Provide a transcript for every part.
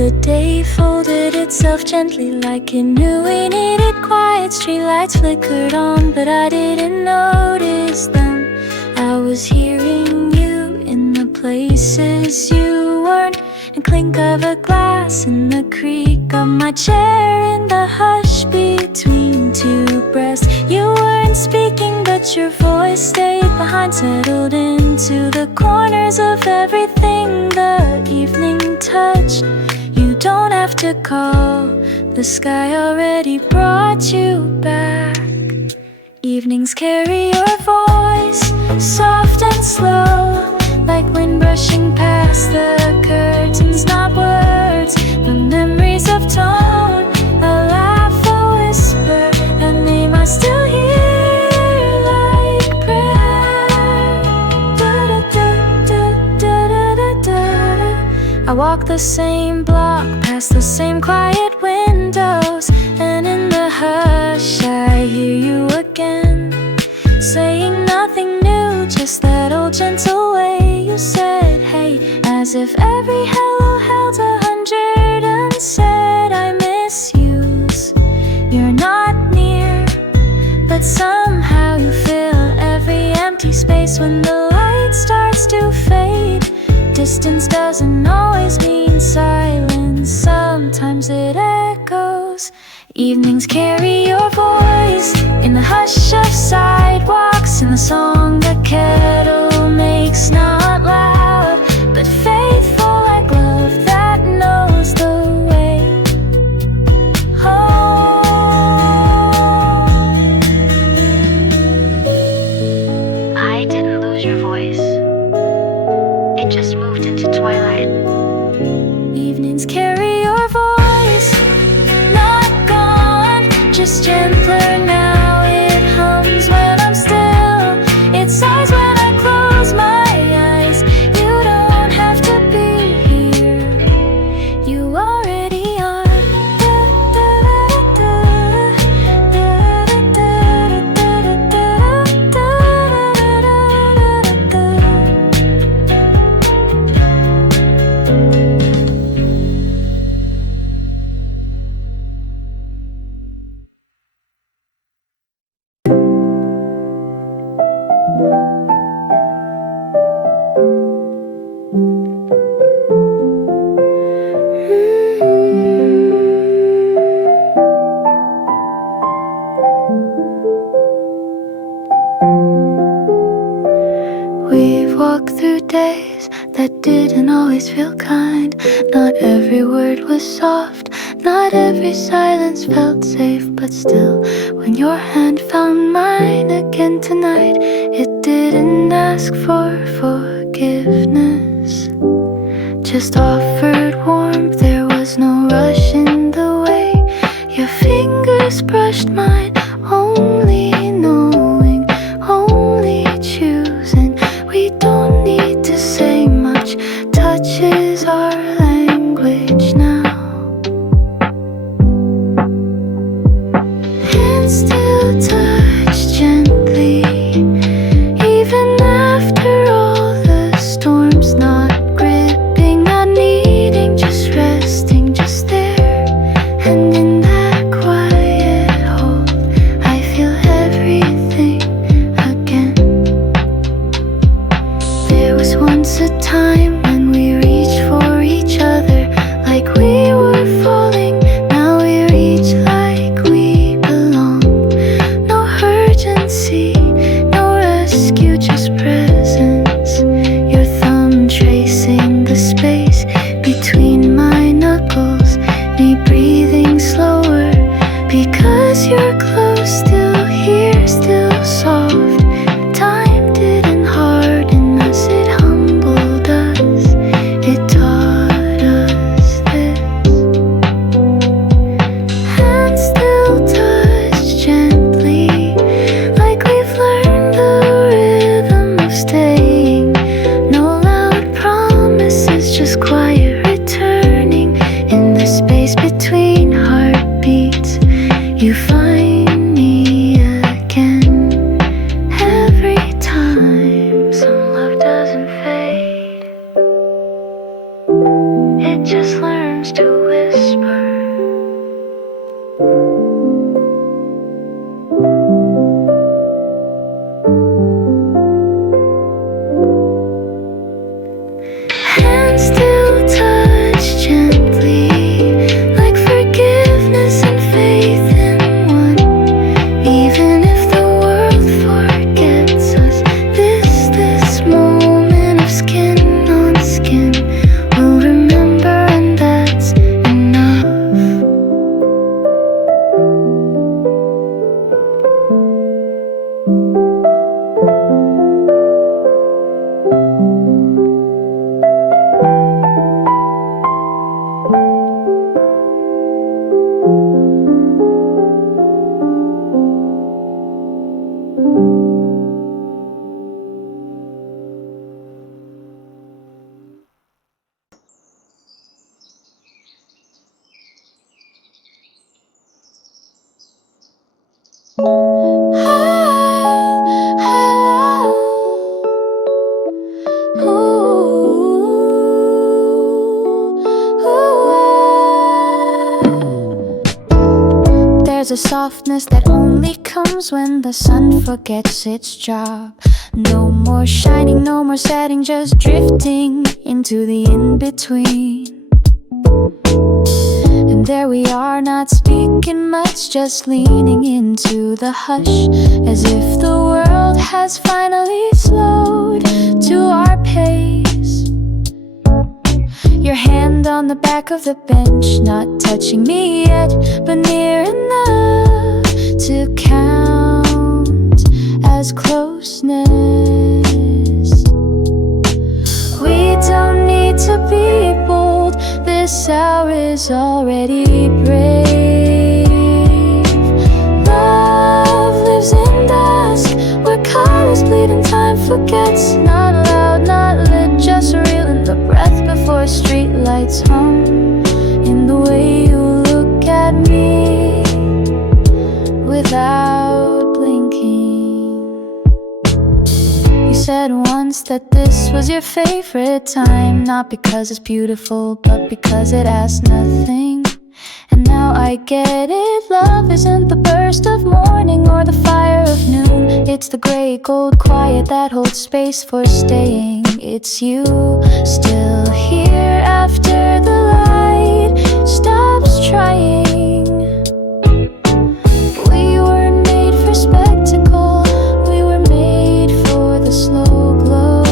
The day folded itself gently like it knew we needed quiet. Streetlights flickered on, but I didn't notice them. I was hearing you in the places you weren't, and clink of a glass and the creak of my chair in the hush between two breaths. You weren't speaking, but your voice stayed behind, settled into the corners of everything the evening touched. You don't have to call, the sky already brought you back. Evenings carry your voice, soft and slow, like wind brushing past the curtains. Not words, but memories of tone. A laugh, a whisper, a name I still hear like prayer. I walk the same block, past the same quiet windows, and in the hush I hear you again, saying nothing new, just that old gentle way you said hey, as if every hello held 100 unsaid I miss yous. You're not near, but somehow you fill every empty space. When the light starts to fade, distance doesn't always mean silence, sometimes it echoes. Evenings carry your voice in the hush of sidewalks, in the song the kettle makes, not loud, but faithful like love that knows the way home. I didn't lose your voice, it just moved into twilight. Evenings carry your voice, not gone, just gentler now. It hums when I'm still, it sighs when I close my eyes. You don't have to be here, you already are. We've walked through days that didn't always feel kind. Not every word was soft, not every silence felt safe. But still, when your hand found mine again tonight, it didn't ask for forgiveness, just offered warmth. There was no rush in the way your fingers brushed mine, only knowing, only choosing. We don't need to say much, touch is our language now. Hands still touch gently, even after all the storms. Not gripping, not needing, just resting, just there. And in that quiet hold, I feel everything again. There was once a time when we reached for each other like we were falling. Now we reach like we belong. No urgency, no rescue, just presence. Your thumb tracing the space between my knuckles, me breathing slower because you're close, still here, still soft. Time didn't harden us, it humbled us. There's a softness that only comes when the sun forgets its job. No more shining, no more setting, just drifting into the in-between. And there we are, not speaking much, just leaning into the hush, as if the world has finally slowed to our pace. Your hand on the back of the bench, not touching me yet, but near enough to count as closeness. We don't need to be bold, this hour is already brave. Love lives in dusk, where colors bleed and time forgets. Not loud, not lit, just real in the breath before streetlights hum. In the way you look at me without blinking. You said once that this was your favorite time, not because it's beautiful, but because it asks nothing. And now I get it, love isn't the burst of morning or the fire of noon. It's the gray gold quiet that holds space for staying. It's you, still here after the light stops trying. We were made for spectacle, we were made for the slow glow.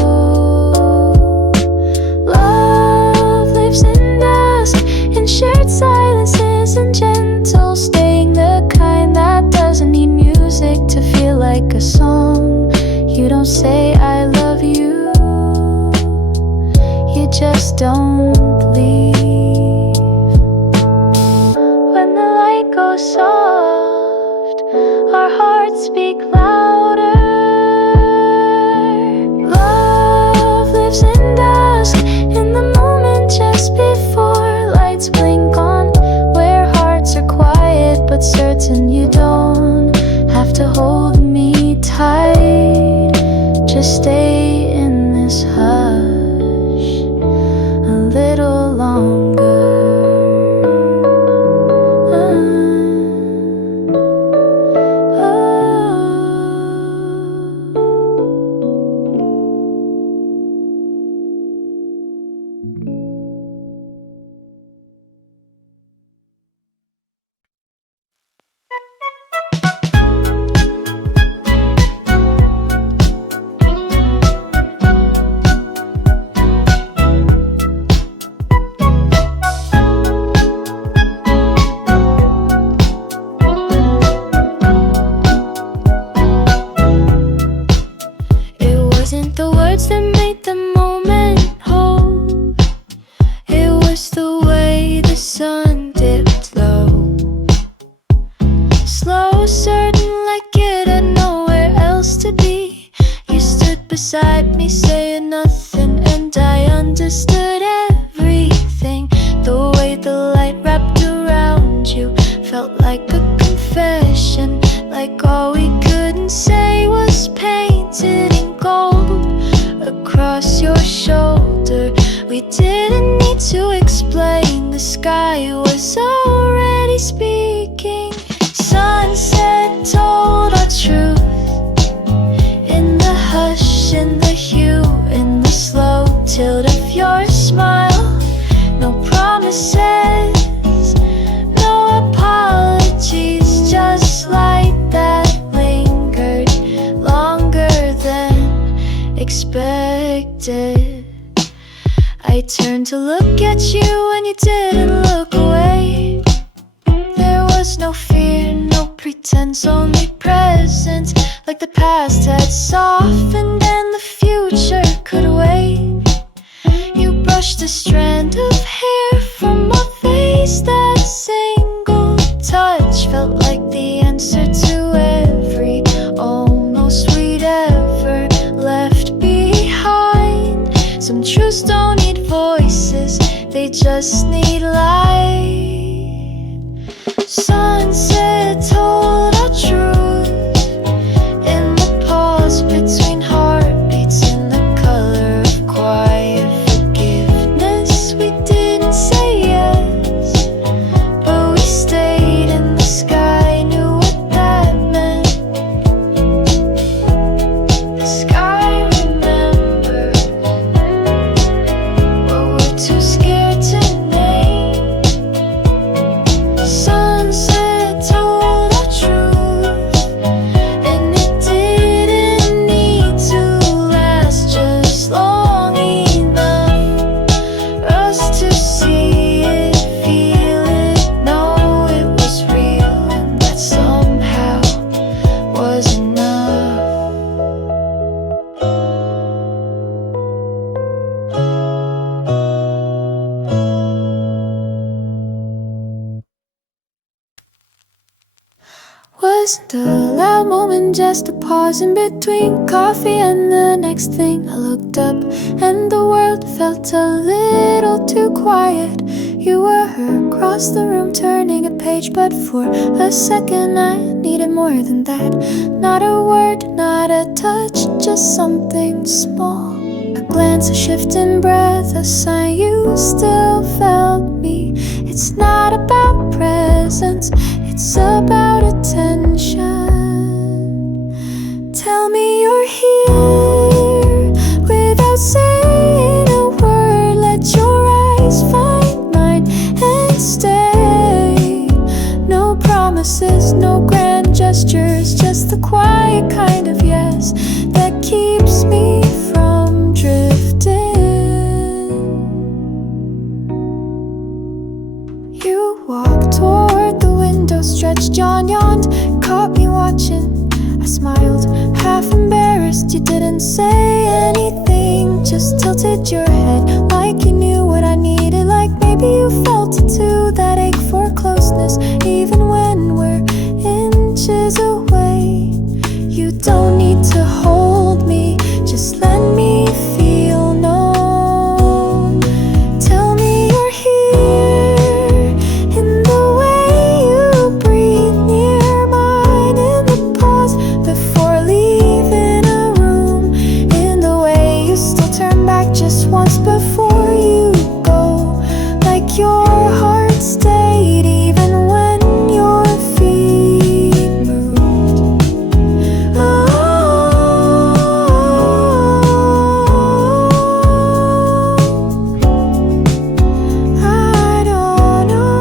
Love lives in dusk, in shared silences and gentle staying, the kind that doesn't need music to feel like a song. You don't say I love you, you just don't leave. When the light goes soft, our hearts speak louder. Love lives in dusk, in the moment just before lights blink on, where hearts are quiet but certain. You don't have to hold me tight, just stay in this hush a little longer. The words that made the moment whole, it was the way the sun dipped low, slow, certain like it had nowhere else to be. You stood beside me saying nothing, and I understood everything. The way the light wrapped around you felt like a confession, like all we couldn't say was painted in gold across your shoulder. We didn't need to explain, the sky was already speaking. Sunset told our truth in the hush, in the hue, in the slow tilt of your smile. No promises, no apologies, just light that lingered longer than expected. I turned to look at you and you didn't look away. There was no fear, no pretense, only presence, like the past had softened and the future could wait. You brushed a strand of hair from my face, that single touch felt like the answer to every almost we'd ever left behind. Some truths don't need voices, they just need light. Sunset told our truth in the pause between heartbeats, in the color of quiet forgiveness. We didn't say yes, but we stayed in the sky, knew wasn't a loud moment, just a pause in between coffee and the next thing. I looked up and the world felt a little too quiet. You were across the room turning a page, but for a second I needed more than that. Not a word, not a touch, just something small. A glance, a shift in breath, a sign you still felt me. It's not about presence, it's about attention. Tell me you're here without saying a word. Let your eyes find mine and stay. No promises, no grand gestures, just the quiet kind of yes that keeps me from drifting. You walked toward the window, stretched, yawned, caught me watching. I smiled, half embarrassed. You didn't say anything, just tilted your head like you knew what I needed. Like maybe you felt it too, that ache for closeness, even when we're inches away. You don't need to hold me, just let me feel known. Tell me you're here in the way you breathe near mine, in the pause before leaving a room, in the way you still turn back just once before you go, like your heart stayed even when your feet moved. I don't know,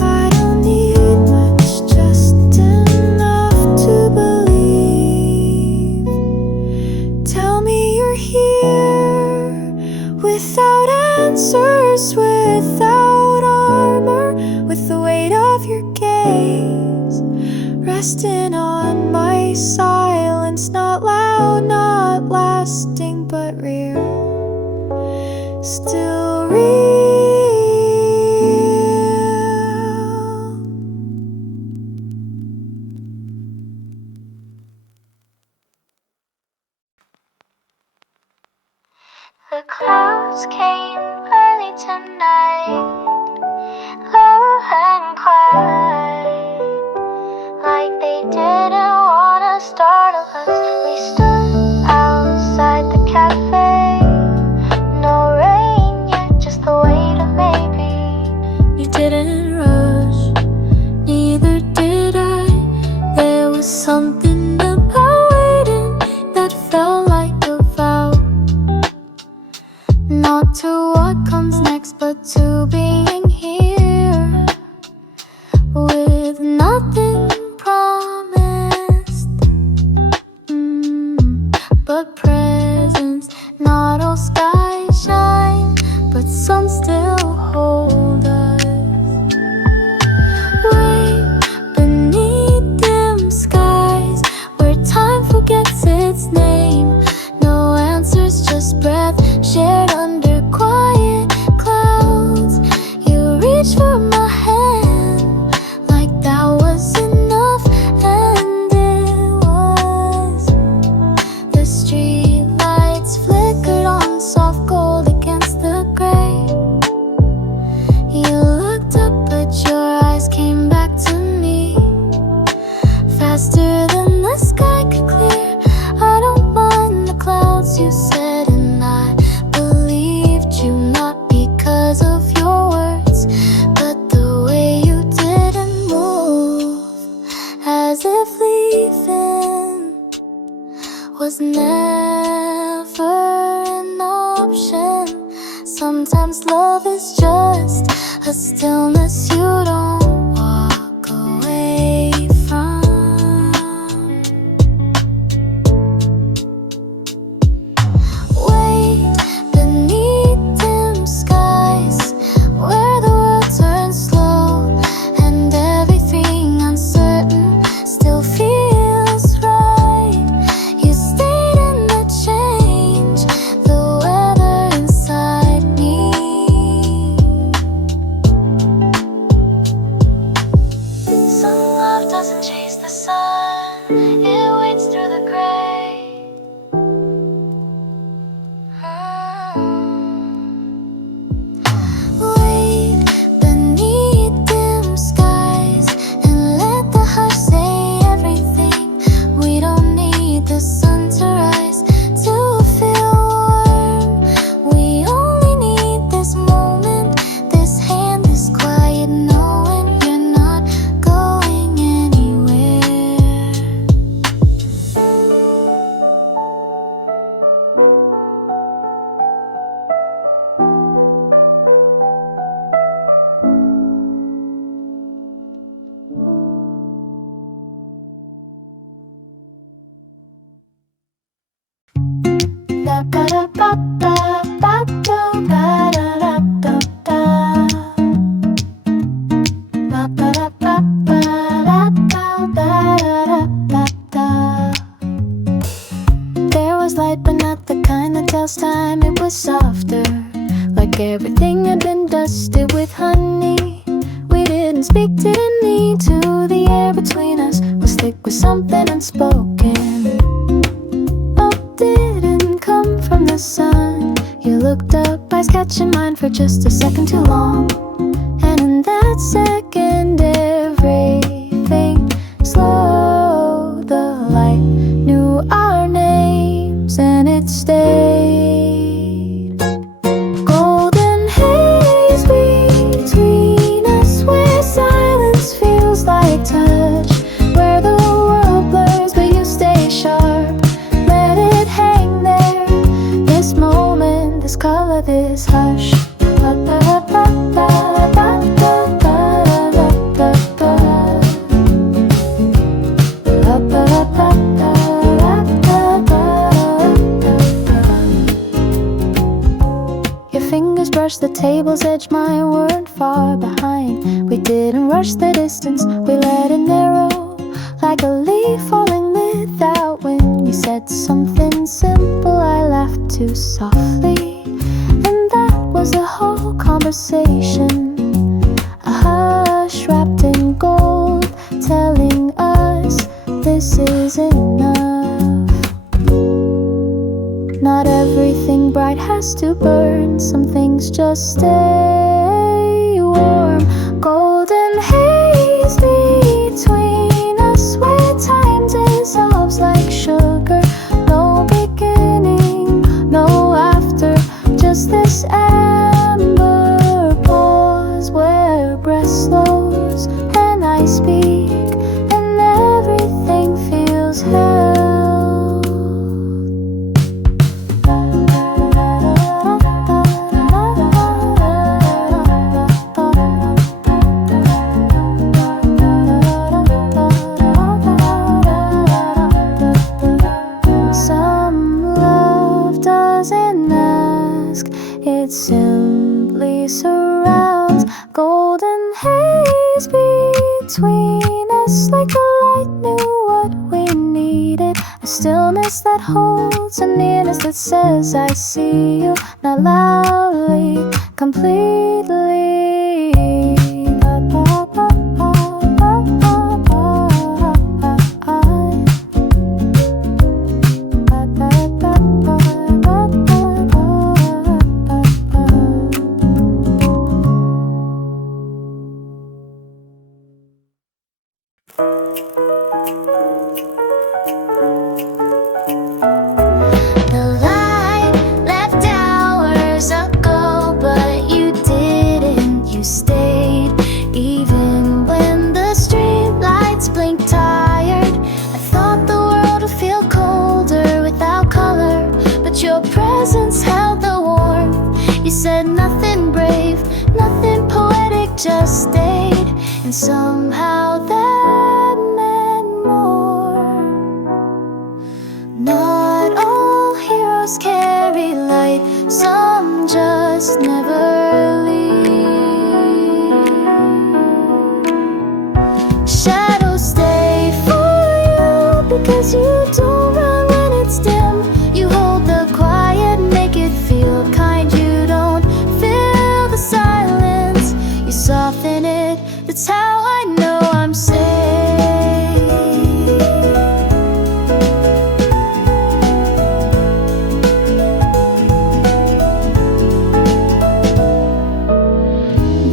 I don't need much, just enough to believe. Tell me you're here without answers, without armor, with the weight of your gaze resting on my silence. Not loud, not lasting, but real, still real. The clouds came early tonight, low and quiet, like they didn't wanna startle us. We stood outside the cafe, no rain yet, just the weight of maybe. You didn't rush, neither did I. There was something about waiting that felt like a vow. Not to what comes next, but to being here with nothing promised, but presence. Not all skies shine, but some still hold us. Wait beneath dim skies, where time forgets its name. No answers, just breath shared under quiet clouds. You reached for my hand like that was enough, and it was. The street lights flickered on soft gold against the gray. You looked up, but your eyes came back to me faster than the sky could clear. I don't mind the clouds, you said, and I believed you, not because of your words, but the way you didn't move, as if leaving was never an option. Sometimes love is just a stillness you don't walk away from. Wait beneath dim skies, where the world turns slow and everything uncertain still feels right. You stayed in the change, the weather inside me. There was light, but not the kind that tells time. It was softer, like everything had been dusted with honey. We didn't speak, didn't need to. The air between us was thick with something unspoken. Hope didn't come from the sun. You looked up, eyes catching mine for just a second too long. And in that second, everything slowed. The light knew our names, and it stayed. Golden haze between us, where silence feels like touch, where the world blurs but you stay sharp. Let it hang there, this moment, this color, this hush. Your fingers brushed the table's edge, mine weren't far behind. We didn't rush the distance, we let it narrow, like a leaf falling without wind. You said something simple, I laughed too softly, and that was the whole conversation. A hush wrapped in gold, telling us this is enough. Not everything bright has to burn, some things just stay warm. Golden haze between us, where time dissolves like sugar. No beginning, no after, just this amber pause where breath slows and I speak, and everything feels held. Some love doesn't ask, it simply surrounds. Golden haze between us, like the light knew what we needed. A stillness that holds, a nearness that says I see you, not loudly, completely. The light left hours ago, but you didn't, you stayed. Even when the street lights blinked tired, I thought the world would feel colder without color, but your presence held the warmth. You said nothing brave, nothing poetic, just stayed. And somehow that meant more. Not all heroes carry light, some just never leave. Shadows stay for you because you don't run when it's dim. You hold the quiet, make it feel kind. You don't fill the silence, you soften it. That's how I know I'm safe.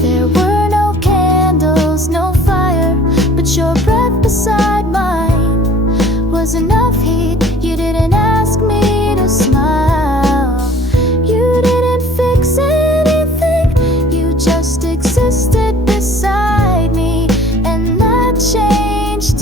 There were no candles, no fire, but your breath beside mine was enough heat. You didn't ask me to smile, you didn't fix anything, you just existed beside me, and that changed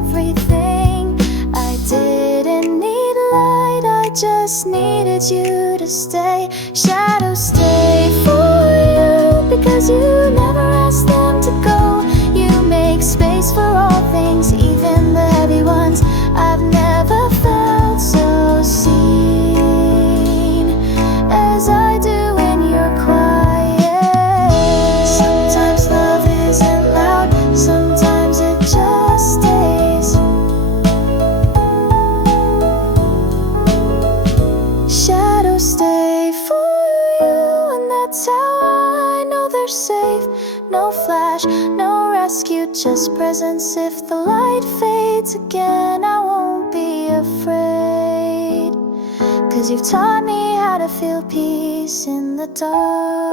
everything. I didn't need light, I just needed you to stay. Shadows stay for you because you never asked them to go. You make space for all things, even the heavy ones. I've never felt so seen. Shadows stay for you, and that's how I know they're safe. No flash, no rescue, just presence. If the light fades again, I won't be afraid, 'cause you've taught me how to feel peace in the dark.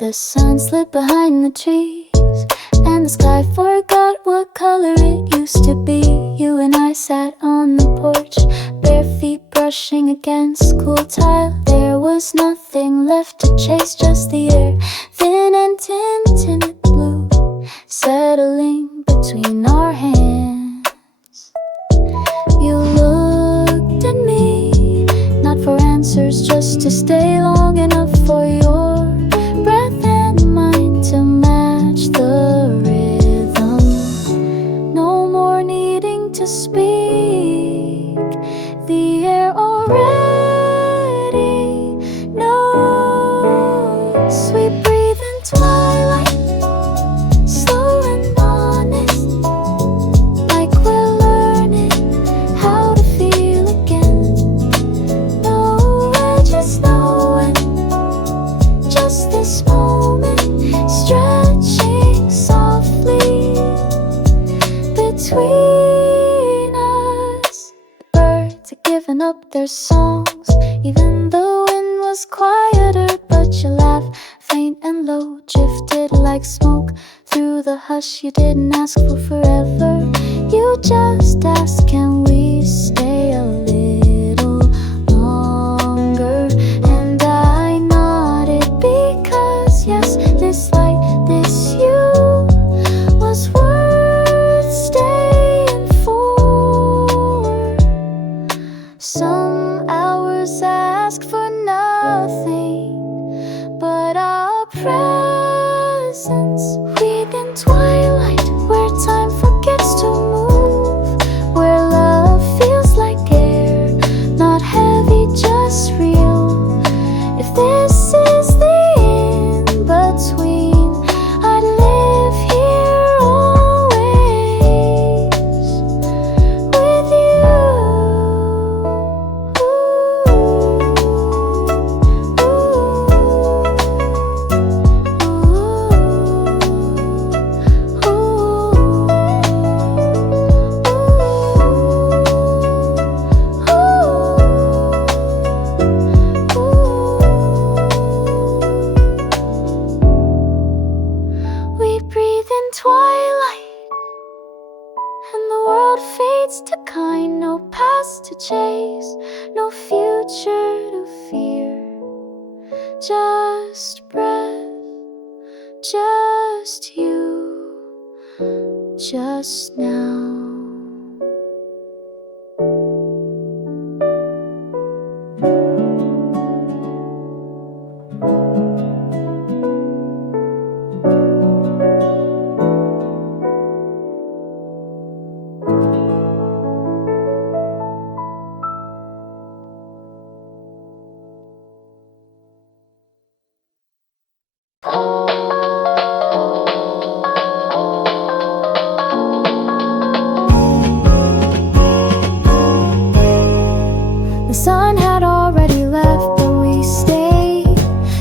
The sun slid behind the trees, and the sky forgot what color it used to be. You and I sat on the porch, bare feet brushing against cool tile. There was nothing left to chase, just the air, thin and tinted blue, settling between our hands. You looked at me, not for answers, just to stay long enough for your breath and mine to match the rhythm. No more needing to speak, the air already knows. We breathe in twilight, slow and honest, like we're learning how to feel again. No edges, no end, just this moment, stretching softly between us. The birds had given up their songs, even the wind was quieter, but your laugh, faint and low, drifted like smoke through the hush. You didn't ask for forever, you just asked, can we stay a little longer? And I nodded, because yes, this light, this you, was worth staying for. Some hours ask for nothing but our presence. Breathe in twilight, where time forgets to move, where love feels like air, not heavy, just real. If this is the in-between, I'd live here always with you. We breathe in twilight, and the world fades to kind. No past to chase, no future to fear. Just breath, just you, just now. The sun had already left, but we stayed.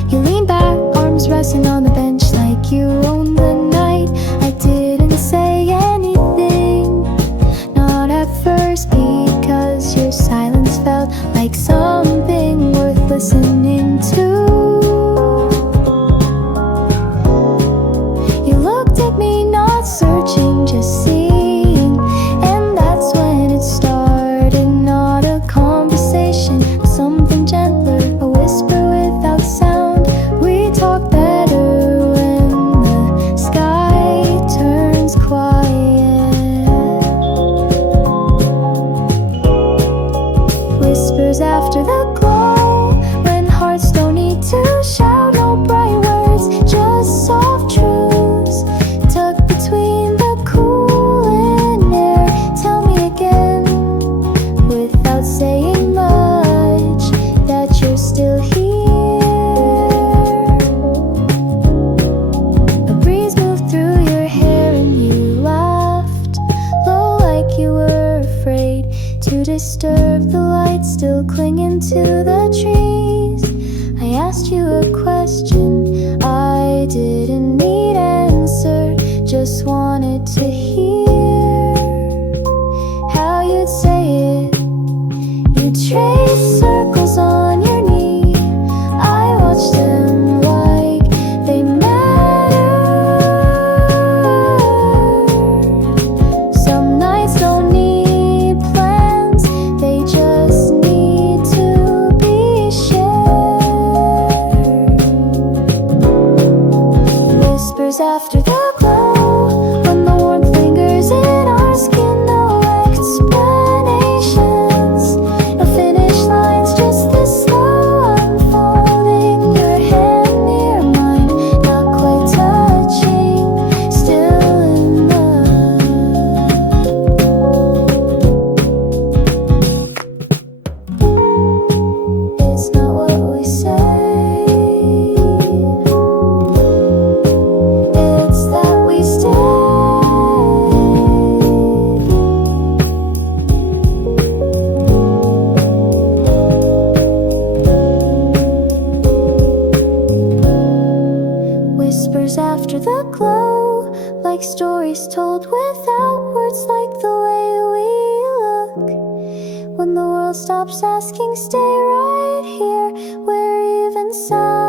You leaned back, arms resting on the bench like you owned the night. I didn't say anything, not at first, because your silence felt like something worth listening to. You looked at me, not searching, just seeing, and that's when it started. Not a conversation, something gentler, a whisper without sound. We talk better when the sky turns quiet. Whispers after the glow, when hearts don't need to shout, no bright words, just soft truths tucked between the cooling air. Tell me again, without saying much, that you're still here. A breeze moved through your hair and you laughed low, like you were afraid to disturb the light still clinging to the trees. I asked you a question I didn't need answered, just wanted to hear how you'd say it. You traced circles on your knee, I watched them like they matter. Some nights don't need plans, they just need to be shared. Whispers after the glow, when the warmth lingers in our skin, no explanations, no finish lines, just the slow unfolding. Your hand near mine, not quite touching, still in love. It's not what we say, it's that we stay. Whispers after the glow, like stories told without words, like the way we look when the world stops asking. Stay right here, where even sound